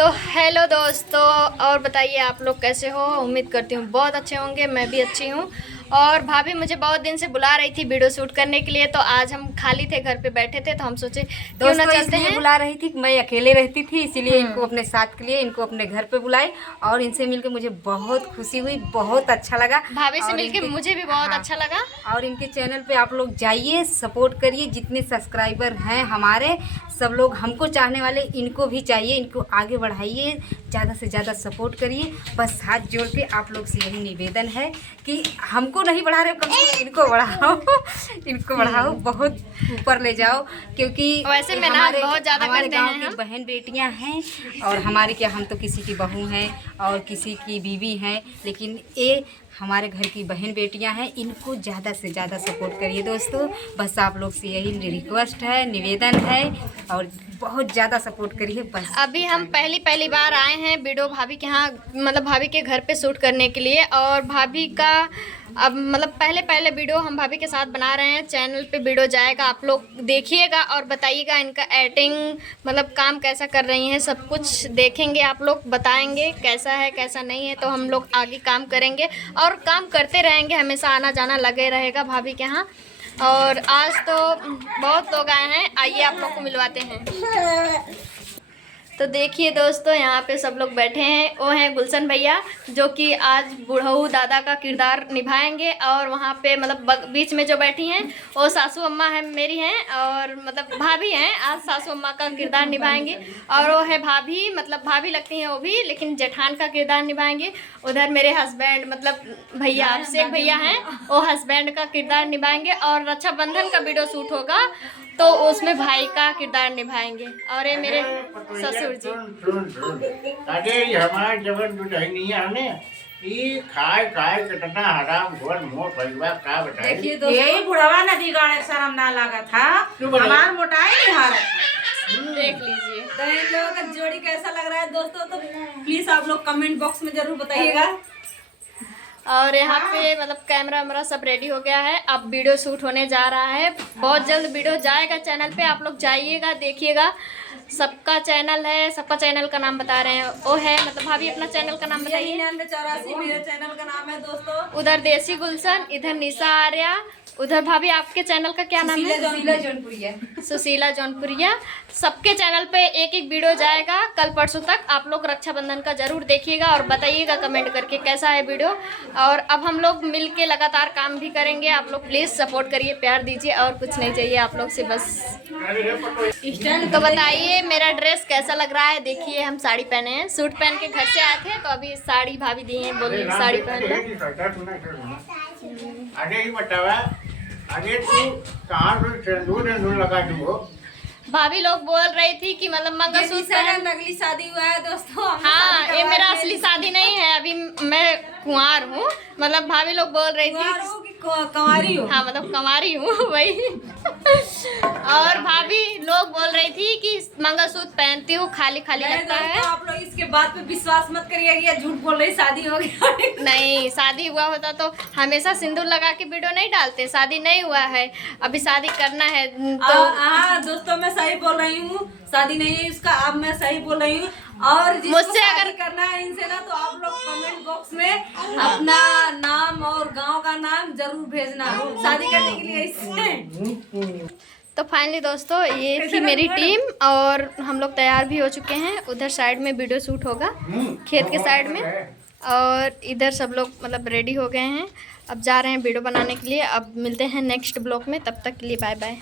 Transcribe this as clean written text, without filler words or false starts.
तो हेलो दोस्तों, और बताइए आप लोग कैसे हो। उम्मीद करती हूँ बहुत अच्छे होंगे। मैं भी अच्छी हूँ। और भाभी मुझे बहुत दिन से बुला रही थी वीडियो शूट करने के लिए, तो आज हम खाली थे, घर पे बैठे थे, तो हम सोचे क्यों ना चलते हैं। बुला रही थी, मैं अकेले रहती थी, इसीलिए इनको अपने साथ के लिए इनको अपने घर पे बुलाई और इनसे मिलकर मुझे बहुत खुशी हुई, बहुत अच्छा लगा। भाभी से मिलके मुझे भी बहुत अच्छा लगा। और इनके चैनल पे आप लोग जाइए, सपोर्ट करिए। जितने सब्सक्राइबर हैं हमारे सब लोग हमको चाहने वाले, इनको भी चाहिए, इनको आगे बढ़ाइए, ज़्यादा से ज़्यादा सपोर्ट करिए। बस हाथ जोड़ के आप लोग से यही निवेदन है कि हमको नहीं बढ़ा रहे हो, कम से कम इनको बढ़ाओ, इनको बढ़ाओ, बहुत ऊपर ले जाओ। क्योंकि वैसे मेहनत बहुत ज़्यादा हमारे करते गांव हैं की हम। बहन बेटियां हैं और हमारी क्या, हम तो किसी की बहू हैं और किसी की बीवी हैं, लेकिन ये हमारे घर की बहन बेटियां हैं। इनको ज़्यादा से ज़्यादा सपोर्ट करिए दोस्तों। बस आप लोग से यही रिक्वेस्ट है, निवेदन है, और बहुत ज़्यादा सपोर्ट करिए बस। अभी हम पहली बार आए हैं वीडियो भाभी के यहाँ, मतलब भाभी के घर पे शूट करने के लिए। और भाभी का अब मतलब पहले वीडियो हम भाभी के साथ बना रहे हैं। चैनल पे वीडियो जाएगा, आप लोग देखिएगा और बताइएगा इनका एक्टिंग मतलब काम कैसा कर रही हैं, सब कुछ देखेंगे, आप लोग बताएंगे कैसा है कैसा नहीं है। तो हम लोग आगे काम करेंगे और काम करते रहेंगे, हमेशा आना जाना लगे रहेगा भाभी के यहाँ। और आज तो बहुत लोग आए हैं, आइए आप लोग को मिलवाते हैं। तो देखिए दोस्तों, यहाँ पे सब लोग बैठे हैं। वो हैं गुलशन भैया, जो कि आज बुढ़ऊ दादा का किरदार निभाएंगे। और वहाँ पे मतलब बीच में जो बैठी हैं वो सासू अम्मा है मेरी हैं, और मतलब भाभी हैं, आज सासू अम्मा का किरदार निभाएंगे। और वो है भाभी, मतलब भाभी लगती हैं वो भी, लेकिन जेठान का किरदार निभाएंगे। उधर मेरे हस्बैंड मतलब भैया अभिषेक भैया हैं, वो हस्बैंड का किरदार निभाएंगे। और रक्षाबंधन का वीडियो शूट होगा तो उसमें भाई का किरदार निभाएंगे। और ये मेरे ससुर जी। अरे हमारे जबन दुल्हनिया ने ये खाए खाए कितना हराम घोर मोट भइलबा का बताई। देखिए दोस्तों, यही बुढ़ावा नदी गाड़े शर्म ना लगा था, हमार मोटाई नहीं हारा था। देख लीजिए तो इन लोगों का जोड़ी कैसा लग रहा है दोस्तों, तो प्लीज आप लोग कमेंट बॉक्स में जरूर बताइएगा। और यहाँ पे मतलब कैमरा वैमरा सब रेडी हो गया है, अब वीडियो शूट होने जा रहा है। बहुत जल्द वीडियो जाएगा चैनल पे, आप लोग जाइएगा देखिएगा। सबका चैनल है, सबका चैनल का नाम बता रहे हैं वो है, मतलब भाभी अपना चैनल का नाम बताइए। 84 मेरे चैनल का नाम है दोस्तों। उधर देसी गुलशन, इधर निशा आर्या, उधर भाभी आपके चैनल का क्या नाम है? सुशीला जौनपुरिया। सुशीला जौनपुरिया। सबके चैनल पे एक एक वीडियो जाएगा कल परसों तक। आप लोग रक्षाबंधन का जरूर देखिएगा और बताइएगा कमेंट करके कैसा है वीडियो। और अब हम लोग मिल के लगातार काम भी करेंगे। आप लोग प्लीज़ सपोर्ट करिए, प्यार दीजिए, और कुछ नहीं चाहिए आप लोग से बस। तो बताइए मेरा ड्रेस कैसा लग रहा है। देखिए हम साड़ी पहने हैं, सूट पहन के घर से आए थे, तो अभी साड़ी भाभी दी हैं, बोली साड़ी पहन लो। अरे ये बतावा, अरे तू कहाँ से सिंदूर लगा दी हो? भाभी लोग बोल रही थी कि मतलब मंगलसूत्र नकली शादी हुआ है दोस्तों। हाँ, ये मेरा असली शादी नहीं है, अभी मैं कुंवार हूँ। मतलब भाभी लोग बोल रही थी कंवारी हो। हाँ, मतलब कंवारी हूँ वही। और भाभी लोग बोल रही थी कि मंगलसूत्र पहनती हूँ खाली खाली लगता है। आप लोग इसके बात पे विश्वास मत करिए कि ये झूठ बोल रही, शादी हो गई। नहीं, शादी हुआ होता तो हमेशा सिंदूर लगा के वीडियो नहीं डालते। शादी नहीं हुआ है, अभी शादी करना है तो। हाँ दोस्तों, मैं सही बोल रही हूँ, शादी नहीं है इसका, अब मैं सही बोल रही हूँ। और मुझसे अगर करना है इनसे ना, तो आप लोग कमेंट बॉक्स में अपना नाम और गांव का नाम जरूर भेजना शादी करने के लिए इससे। तो फाइनली दोस्तों, ये थी मेरी टीम और हम लोग तैयार भी हो चुके हैं। उधर साइड में वीडियो शूट होगा, खेत के साइड में। और इधर सब लोग मतलब रेडी हो गए हैं, अब जा रहे हैं वीडियो बनाने के लिए। अब मिलते हैं नेक्स्ट ब्लॉग में, तब तक के लिए बाय बाय।